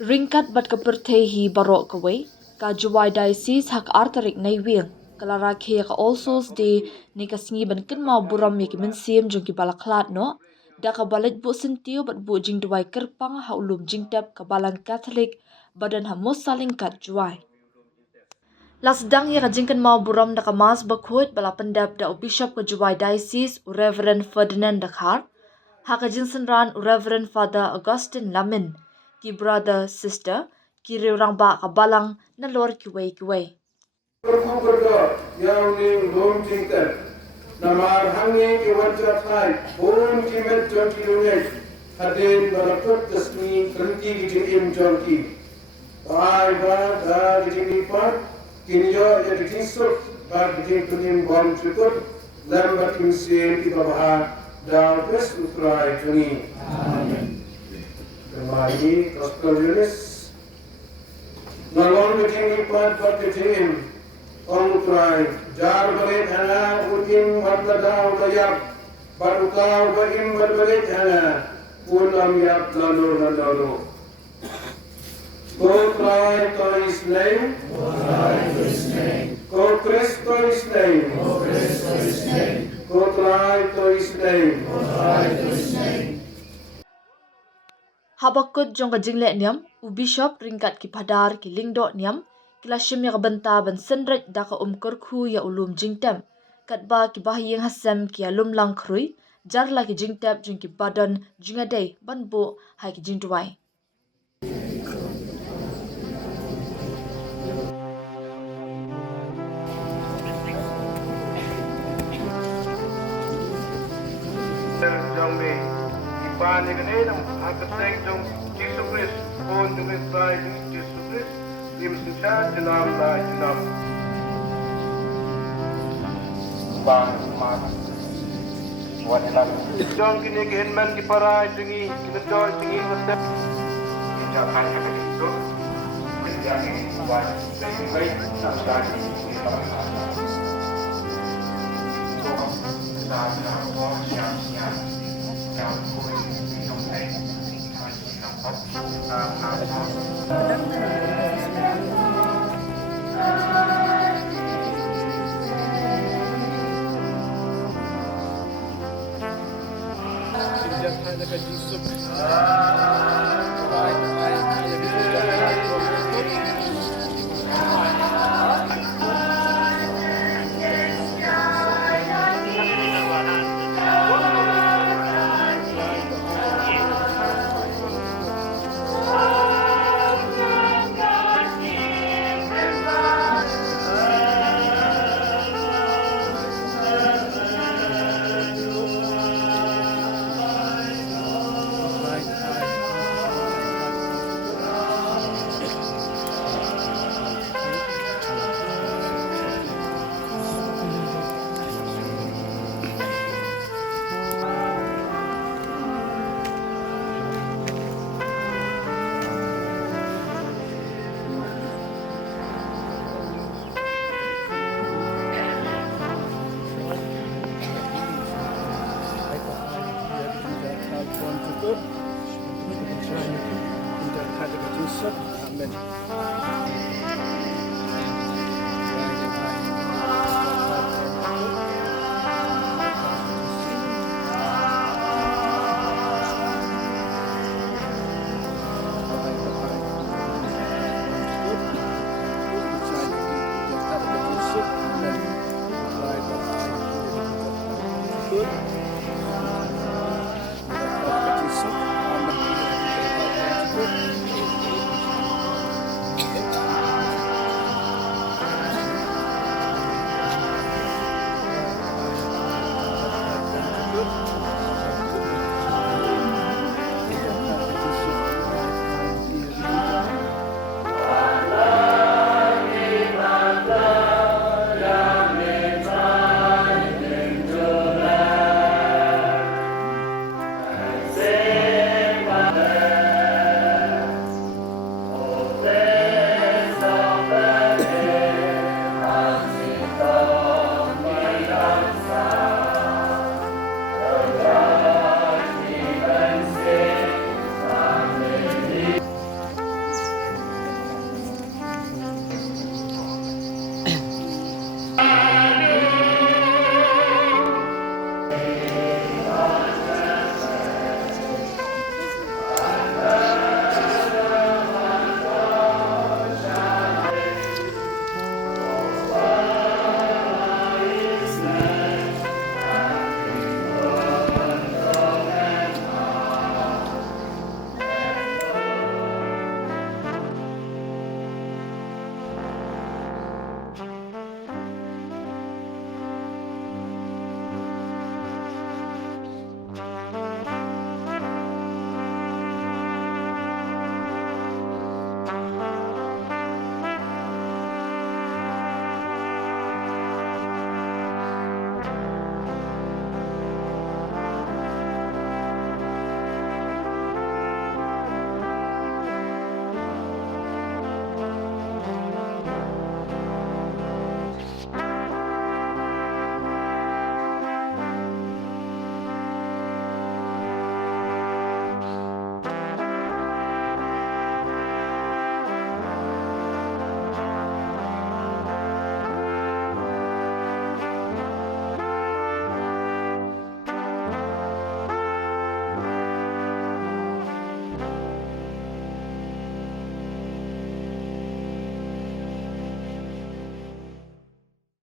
Ringkat bat kepertehi barok kawai ka Jowai Diocese hak artarik naiwing kalara khe ka All Souls Day ni kasingi ban Kynmaw burom ki mynsiem jong ki bala khlad no da ka balit bu sentiu bat bu jing duai kerpang ha ulum jingtap ka Balang Katholik badan ha saling kat Jowai. Lasdang ya ka jing Kynmaw burom da ka mas bakhut bala pendap da Bishop ka Jowai Diocese Reverend Ferdinand Dakhar ha ka jing senran Reverend Father Augustine Lamin ki brother sister ki riurang ba ka balang na lor kiway kiway. Namar hangi ki wajah thai pun ki met jon ki lungai hadin balaput tasmi kerti ki jim jon ki ai ba da ki ni pat kinyo ya ki sok ba ki tunim bom chukut lamba mynsiem ki babha da pes utrai juni amen. Kembali gospel Yunis nalon ki ni pat ki jim Pangutrai, jar balik hana utim batladau layak, barukau baim balik hana ulam yak lalu. Go try to His name, go Christ to His name, go try to His name. Habakut jong ka jingle niam, Bishop ringkat ki padar ki lingdo niam, kilashim ya benta ban senraj da ka kurku ya ulum jingtem katba ki bahyeng hasam ki alum lang krui jarla ki jingtep jing ki badan jingadei ban bo hai ki jingduai. Jong ni ipan ni kanay nam akaseng jong Jesus Christ pun jong Israel Jesus Christ lim siya jenam la jenam bang mat wan elan jong kini kenman ki parai jengi kibendoy jengi wasep jangan yang itu menjadi wan baik sampai di bawah sana siap yang kui minum air minum Amen.